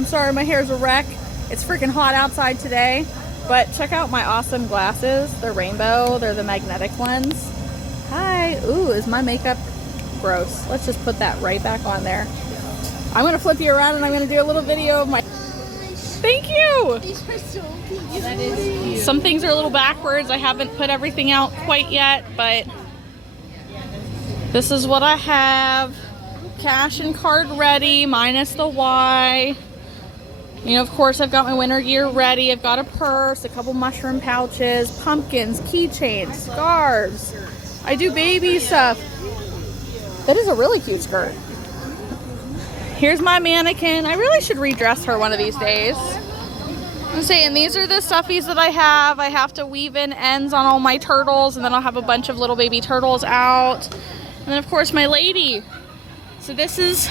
I'm sorry my hair's a wreck. It's freaking hot outside today. But check out my awesome glasses. They're rainbow. They're the magnetic ones. Hi. Ooh, is my makeup gross? Let's just put that right back on there. I'm going to flip you around and I'm going to do a little video of my... Thank you! These are so cute. That is cute. Some things are a little backwards. I haven't put everything out quite yet, but this is what I have. Cash and card ready, minus the Y. You know, of course, I've got my winter gear ready. I've got a purse, a couple mushroom pouches, pumpkins, keychains, scarves. I do baby stuff. That is a really cute skirt. Here's my mannequin. I really should redress her one of these days. I'm saying these are the stuffies that I have. I have to weave in ends on all my turtles, and then I'll have a bunch of little baby turtles out. And then, of course, my lady. So this is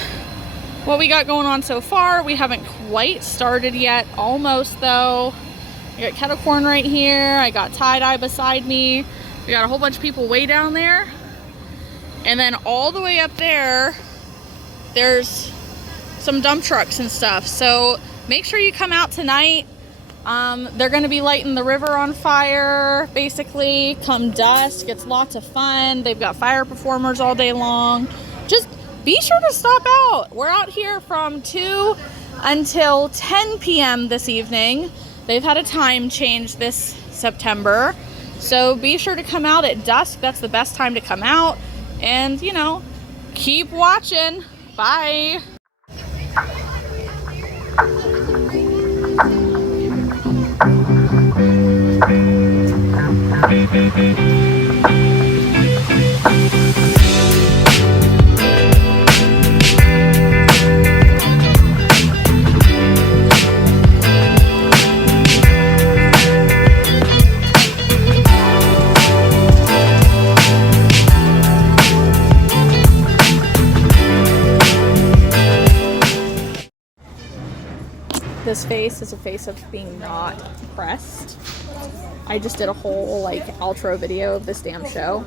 what we got going on so far. We haven't quite started yet. Almost, though. I got kettle corn right here. I got tie-dye beside me. We got a whole bunch of people way down there. And then all the way up there, there's some dump trucks and stuff. So make sure you come out tonight. They're going to be lighting the river on fire, basically, come dusk. It's lots of fun. They've got fire performers all day long. Just be sure to stop out. We're out here from 2 until 10 p.m. this evening. They've had a time change this September. So be sure to come out at dusk. That's the best time to come out. And, you know, keep watching. Bye. This face is a face of being not impressed. I just did a whole like outro video of this damn show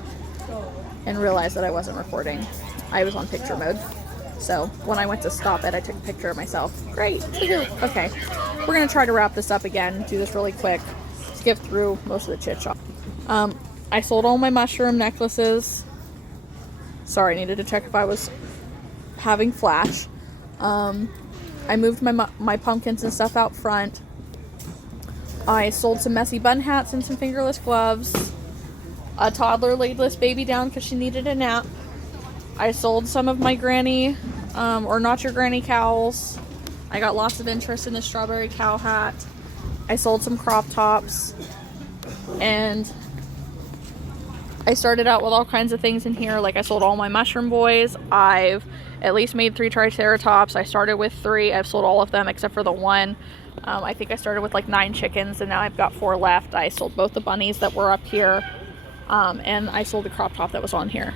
and realized that I wasn't recording. I was on picture mode. So when I went to stop it, I took a picture of myself. Great. Okay. We're going to try to wrap this up again. Do this really quick. Skip through most of the chit chat. I sold all my mushroom necklaces. Sorry, I needed to check if I was having flash. I moved my pumpkins and stuff out front. I sold some messy bun hats and some fingerless gloves. A toddler laid this baby down because she needed a nap. I sold some of my granny, or not your granny cowls. I got lots of interest in the strawberry cow hat. I sold some crop tops. And I started out with all kinds of things in here. Like I sold all my mushroom boys. I've at least made 3 triceratops. I started with 3. I've sold all of them except for the one. I think I started with like 9 chickens and now I've got 4 left. I sold both the bunnies that were up here. And I sold the crop top that was on here.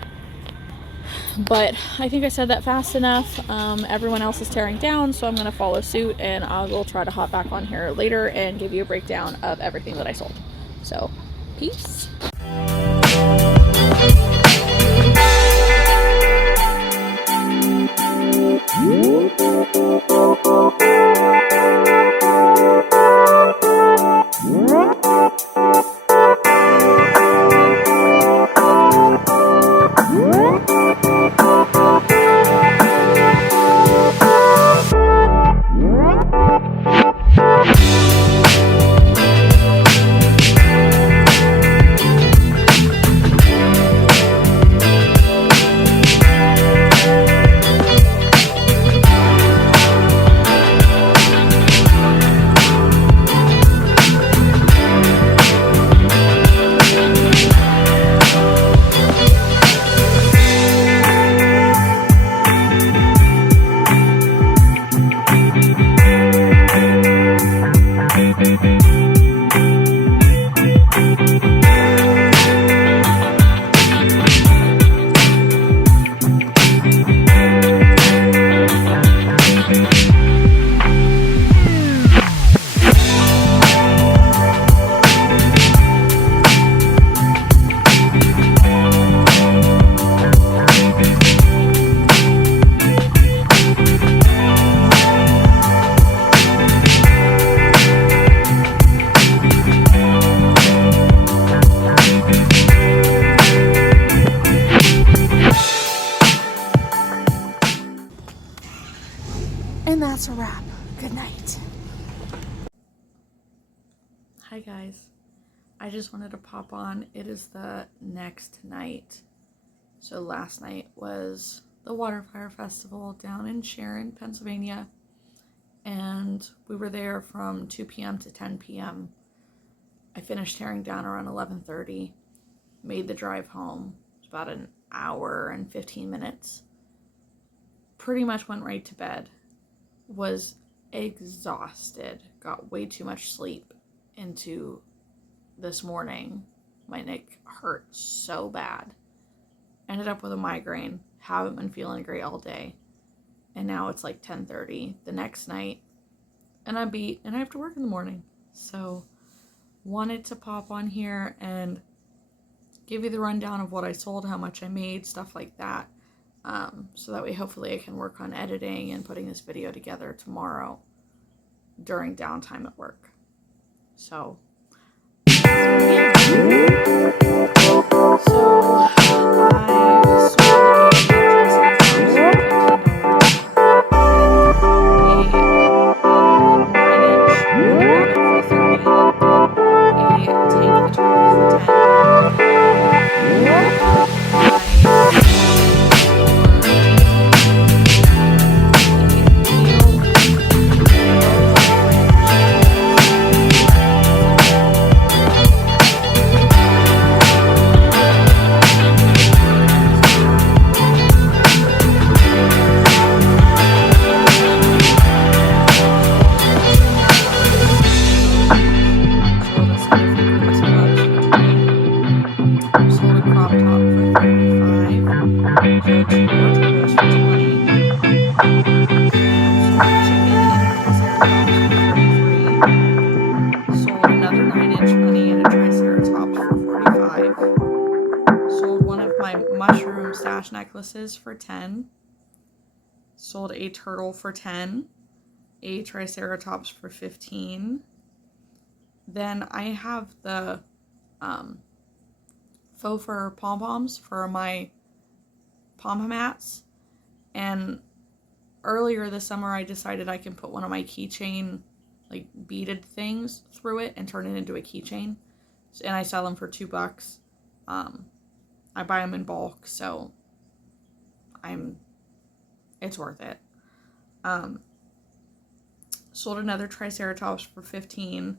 But I think I said that fast enough. Everyone else is tearing down, so I'm going to follow suit and I will try to hop back on here later and give you a breakdown of everything that I sold. So, peace. And that's a wrap. Good night. Hi guys. I just wanted to pop on. It is the next night. So last night was the Waterfire Festival down in Sharon, Pennsylvania. And we were there from 2 p.m. to 10 p.m. I finished tearing down around 11:30. Made the drive home. It was about an hour and 15 minutes. Pretty much went right to bed. Was exhausted. Got way too much sleep into this morning. My neck hurt so bad. Ended up with a migraine. Haven't been feeling great all day. And now it's like 10:30 the next night. And I'm beat and I have to work in the morning. So wanted to pop on here and give you the rundown of what I sold, how much I made, stuff like that. So that way hopefully I can work on editing and putting this video together tomorrow during downtime at work. So, yeah. So I sold necklaces for 10, sold a turtle for 10, a triceratops for 15. Then I have the faux fur pom-poms for my pom mats, and earlier this summer I decided I can put one of my keychain like beaded things through it and turn it into a keychain, and I sell them for $2. I buy them in bulk, so it's worth it. Sold another triceratops for 15,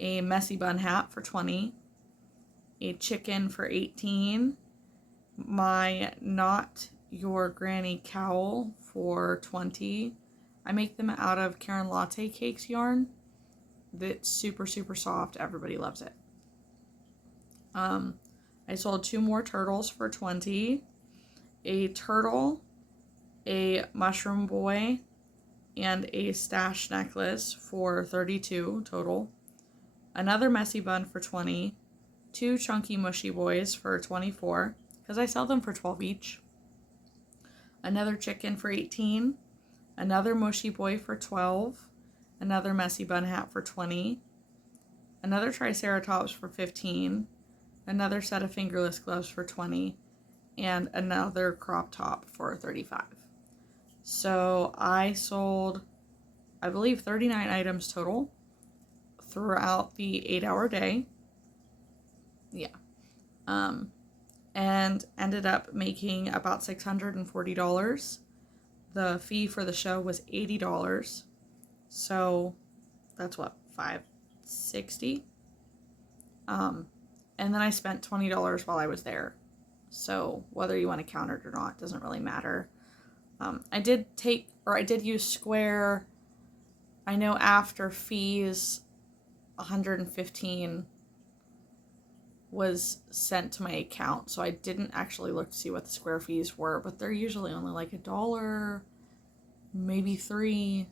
a messy bun hat for 20, a chicken for 18, my Not Your Granny cowl for 20. I make them out of Karen Latte Cakes yarn. That's super, super soft. Everybody loves it. I sold 2 more turtles for 20, a turtle, a mushroom boy, and a stash necklace for 32 total. Another messy bun for 20, 2 chunky mushy boys for 24, because I sell them for 12 each. Another chicken for 18, another mushy boy for 12, another messy bun hat for 20, another triceratops for 15, another set of fingerless gloves for 20, and another crop top for 35. So I sold, I believe, 39 items total throughout the 8-hour day. Yeah. And ended up making about $640. The fee for the show was $80. So that's what, $560? And then I spent $20 while I was there. So whether you want to count it or not doesn't really matter. I did use Square. I know after fees, $115 was sent to my account, so I didn't actually look to see what the Square fees were, but they're usually only like $1, maybe $3,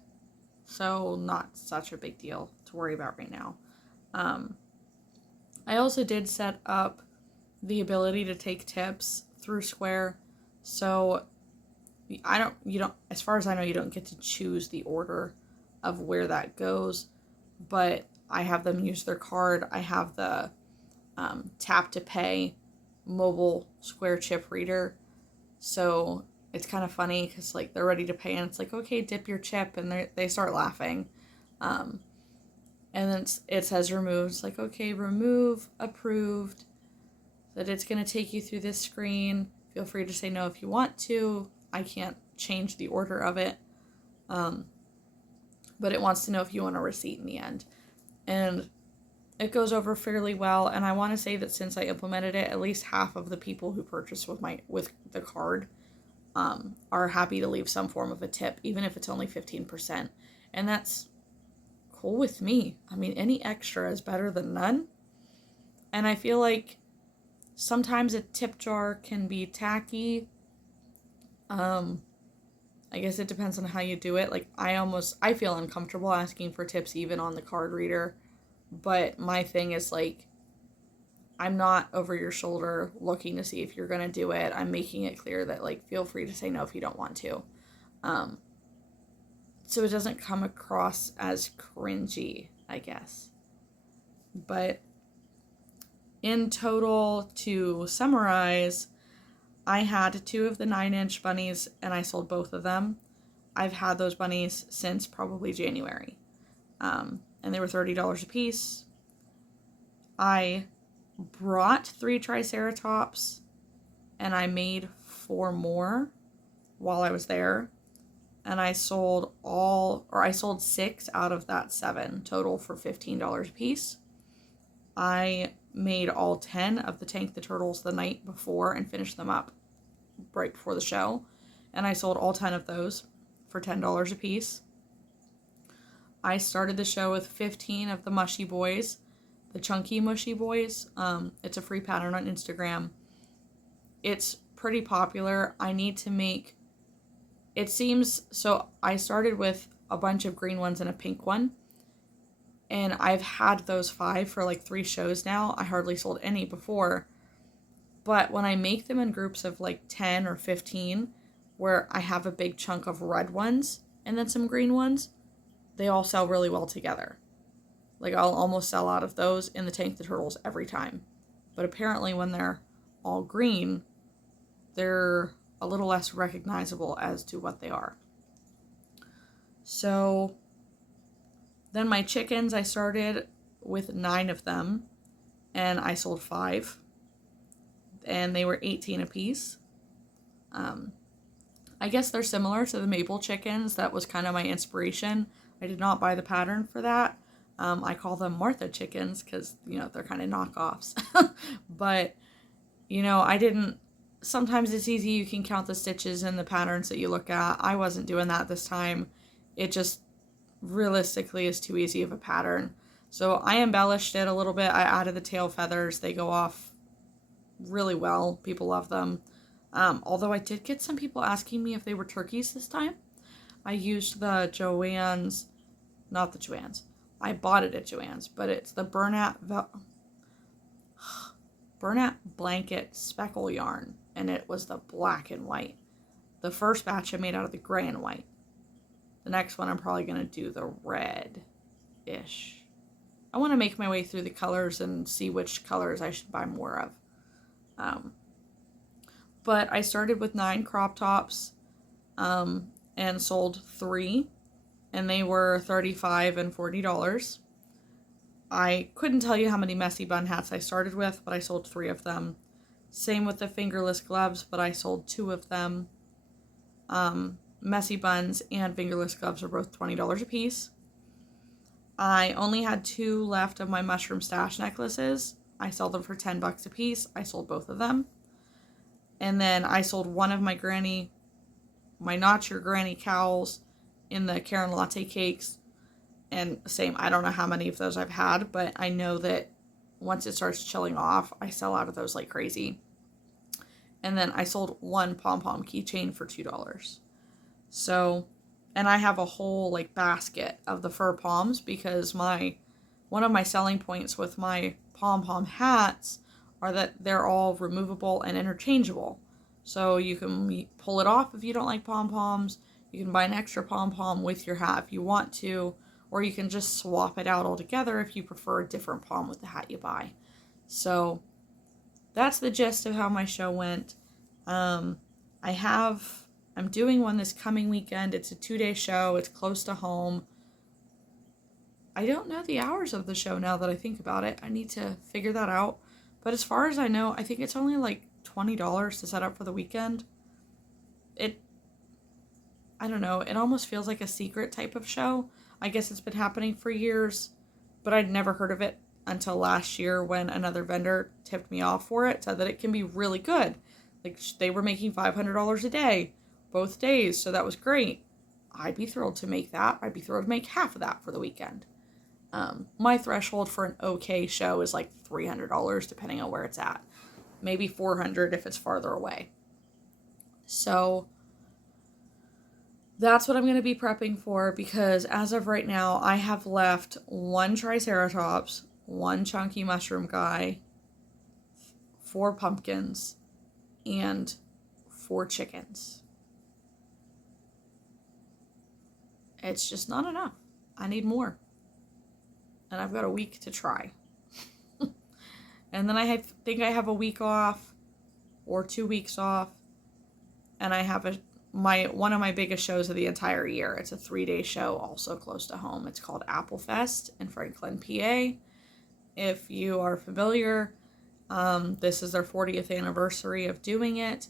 so not such a big deal to worry about right now. I also did set up the ability to take tips through Square, so as far as I know, you don't get to choose the order of where that goes, but I have them use their card. I have the tap to pay mobile Square chip reader, so it's kind of funny because like they're ready to pay and it's like, okay, dip your chip, and they start laughing. And then it says remove. It's like, okay, remove, approved. That it's going to take you through this screen. Feel free to say no if you want to. I can't change the order of it. But it wants to know if you want a receipt in the end. And it goes over fairly well. And I want to say that since I implemented it, at least half of the people who purchase with the card are happy to leave some form of a tip, even if it's only 15%. And that's cool with me. I mean, any extra is better than none. And I feel like sometimes a tip jar can be tacky. I guess it depends on how you do it. Like, I feel uncomfortable asking for tips even on the card reader. But my thing is, like, I'm not over your shoulder looking to see if you're going to do it. I'm making it clear that, like, feel free to say no if you don't want to. So it doesn't come across as cringy, I guess. But in total, to summarize, I had 2 of the 9-inch bunnies and I sold both of them. I've had those bunnies since probably January. And they were $30 a piece. I brought 3 Triceratops and I made 4 more while I was there. And I sold 6 out of that 7 total for $15 a piece. I made all 10 of the Tank the Turtles the night before and finished them up right before the show. And I sold all 10 of those for $10 a piece. I started the show with 15 of the Mushy Boys, the Chunky Mushy Boys. It's a free pattern on Instagram. It's pretty popular. I need to make, it seems, so I started with a bunch of green ones and a pink one. And I've had those 5 for like 3 shows now. I hardly sold any before. But when I make them in groups of like 10 or 15, where I have a big chunk of red ones and then some green ones, they all sell really well together. Like, I'll almost sell out of those in the Tank the Turtles every time. But apparently when they're all green, they're a little less recognizable as to what they are. So then my chickens, I started with 9 of them, and I sold 5, and they were 18 a piece. I guess they're similar to the maple chickens. That was kind of my inspiration. I did not buy the pattern for that. I call them Martha chickens because, they're kind of knockoffs. But, sometimes it's easy. You can count the stitches and the patterns that you look at. I wasn't doing that this time. It just realistically is too easy of a pattern. So I embellished it a little bit. I added the tail feathers. They go off really well. People love them. Although I did get some people asking me if they were turkeys this time. I used the Joann's, not the Joann's. I bought it at Joann's, but it's the Bernat Blanket Speckle yarn, and it was the black and white. The first batch I made out of the gray and white. The next one I'm probably going to do the red-ish. I want to make my way through the colors and see which colors I should buy more of. But I started with 9 crop tops and sold 3, and they were $35 and $40. I couldn't tell you how many messy bun hats I started with, but I sold 3 of them. Same with the fingerless gloves, but I sold 2 of them. Messy buns and fingerless gloves are both $20 a piece. I only had 2 left of my mushroom stash necklaces. I sell them for $10 a piece. I sold both of them. And then I sold one of my Not Your Granny cowls in the Karen Latte cakes. And same, I don't know how many of those I've had, but I know that once it starts chilling off, I sell out of those like crazy. And then I sold 1 pom-pom keychain for $2. So, and I have a whole like basket of the fur poms because one of my selling points with my pom-pom hats are that they're all removable and interchangeable. So you can pull it off if you don't like pom-poms. You can buy an extra pom-pom with your hat if you want to, or you can just swap it out altogether if you prefer a different pom with the hat you buy. So that's the gist of how my show went. I have I'm doing one this coming weekend. It's a 2-day show. It's close to home. I don't know the hours of the show now that I think about it. I need to figure that out. But as far as I know, I think it's only like $20 to set up for the weekend. I don't know, it almost feels like a secret type of show. I guess it's been happening for years, but I'd never heard of it until last year when another vendor tipped me off for it, said that it can be really good. Like, they were making $500 a day, both days, so that was great. I'd be thrilled to make that. I'd be thrilled to make half of that for the weekend. My threshold for an okay show is like $300, depending on where it's at. Maybe $400 if it's farther away. So that's what I'm going to be prepping for, because as of right now, I have left 1 Triceratops, 1 chunky mushroom guy, 4 pumpkins, and 4 chickens. It's just not enough. I need more. And I've got a week to try. And then I think I have a week off or 2 weeks off. And I have one of my biggest shows of the entire year. It's a 3-day show, also close to home. It's called Apple Fest in Franklin, PA. If you are familiar, this is their 40th anniversary of doing it.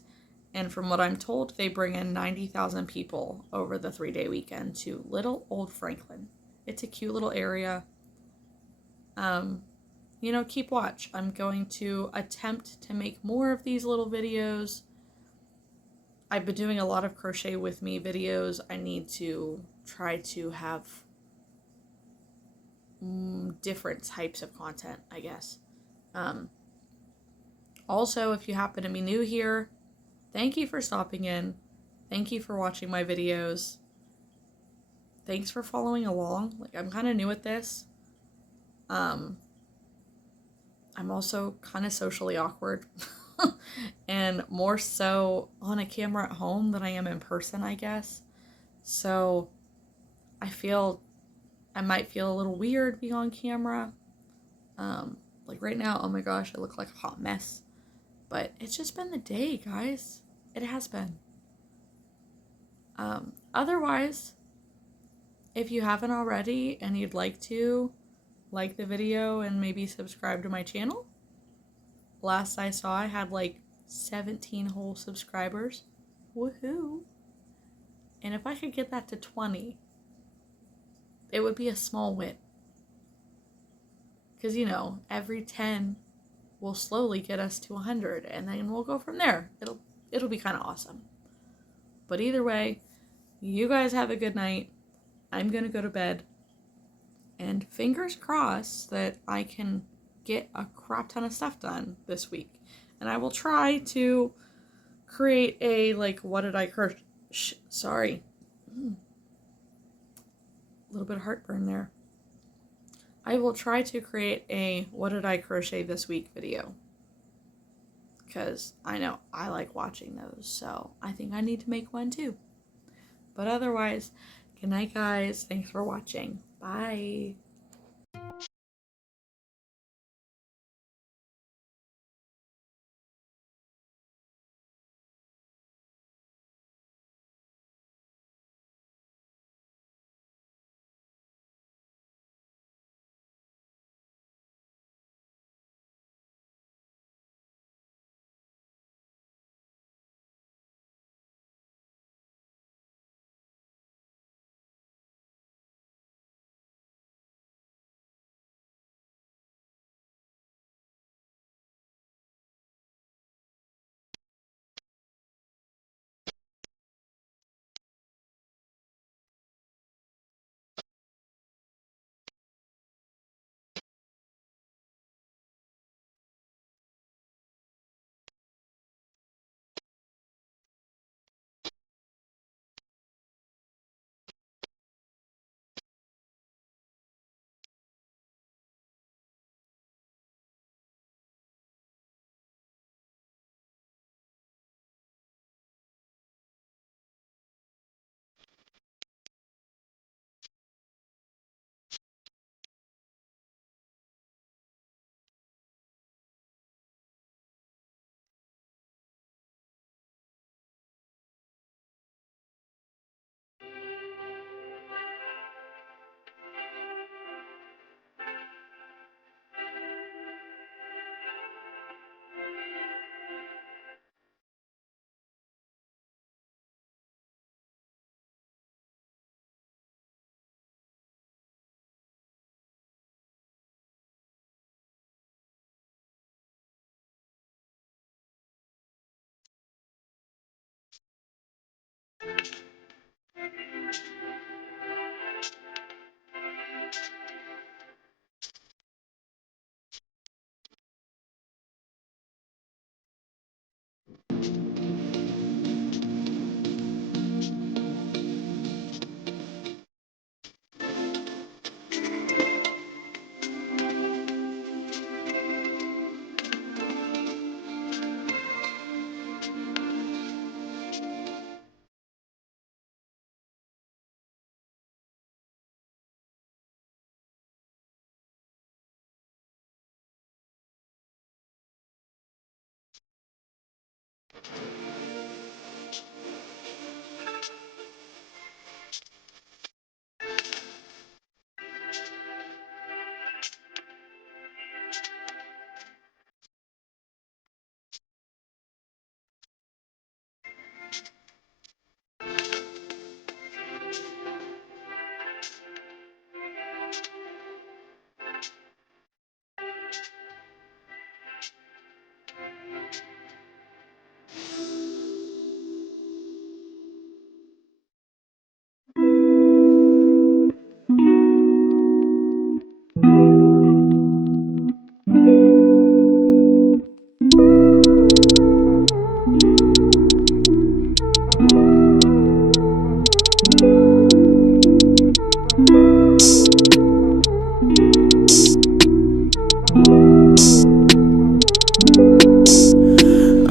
And from what I'm told, they bring in 90,000 people over the 3-day weekend to little old Franklin. It's a cute little area. Keep watch. I'm going to attempt to make more of these little videos. I've been doing a lot of crochet with me videos. I need to try to have different types of content, I guess. Also, if you happen to be new here, thank you for stopping in. Thank you for watching my videos. Thanks for following along. Like, I'm kind of new at this. I'm also kind of socially awkward. And more so on a camera at home than I am in person, I guess. So I might feel a little weird being on camera. Like right now, oh my gosh, I look like a hot mess. But it's just been the day, guys. It has been. Otherwise, if you haven't already and you'd like to, like the video and maybe subscribe to my channel. Last I saw, I had like 17 whole subscribers. Woohoo! And if I could get that to 20, it would be a small win. Because, every 10 will slowly get us to 100, and then we'll go from there. It'll be kind of awesome. But either way, you guys have a good night. I'm going to go to bed. And fingers crossed that I can get a crap ton of stuff done this week. And I will try to create a, what did I crochet? Sorry. A little bit of heartburn there. I will try to create a what did I crochet this week video. Because I know I like watching those. So I think I need to make one too. But otherwise, good night, guys. Thanks for watching. Bye.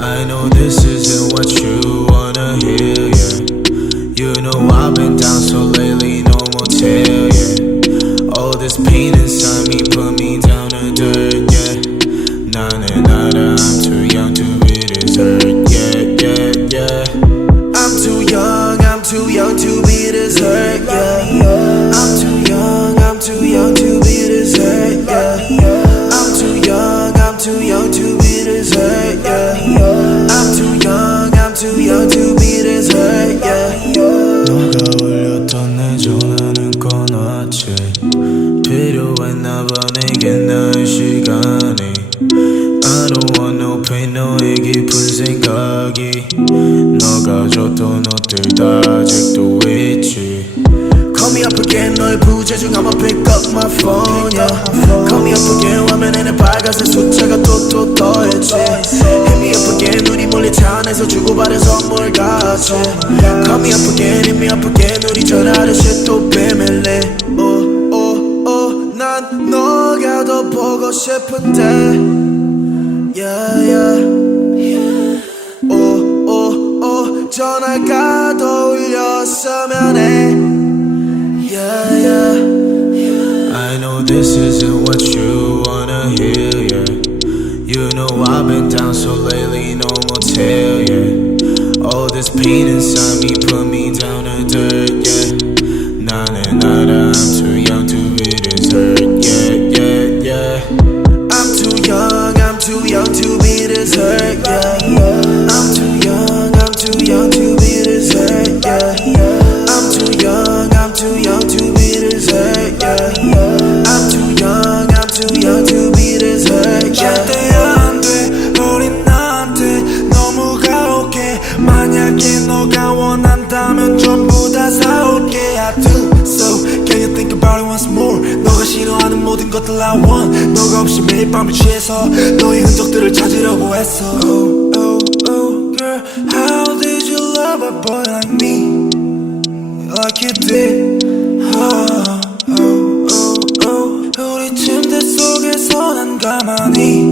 I know this isn't what you wanna hear, yeah. You know I've been down so lately, no motel, yeah. All this pain inside me put me down to dirt, yeah. Nada, nada, I'm too young to be this hurt, yeah, yeah, yeah. I'm too young to be this hurt, yeah. I'm too young to be this hurt, yeah. I'm too young to be this hurt, yeah. I'm too young to be this hurt, yeah. 너가 울렸던 내 전화는 꺼놨지. 필요했나봐 내겐 나의 시간이. I don't want no pain 너의 깊은 생각이. 너가 줬던 옷들 다 아직도 있지. Call me up again 너의 부재중 I'ma pick up my phone, yeah. Call me up again 화면에는 빨간색 숫자가 또 떠있지. Hit me up again 우리 몰래 차 안에서 주고받은 선물 같이. Call me up again hit me up again 우리 전화하듯이 또 비밀리. 난 너가 더 보고 싶은데 yeah, yeah. 전화가 더 울렸으면 해 yeah, yeah. I know this isn't what you wanna hear, yeah. You know I've been down so lately, no motel, yeah. All this pain inside me put me down to dirt, yeah. Nada, nada, I'm too young to be this hurt, yeah, yeah, yeah. I'm too young to be this hurt, yeah. I'm too young to be this hurt, yeah. I'm too young to be this hurt, yeah. I'm too young to be this hurt, yeah. 절대 안 돼, 우린 나한테 너무 가혹해. 만약에 너가 원한다면 전부 다 사올게. I do so, can you think about it once more. 너가 싫어하는 모든 것들 I want. 너가 없이 매일 밤을 취해서 너의 흔적들을 찾으려고 했어. Oh, oh, oh, girl, how did you love a boy like me? Like you did. Oh, oh, oh, oh. 우리 침대 속에서 난 가만히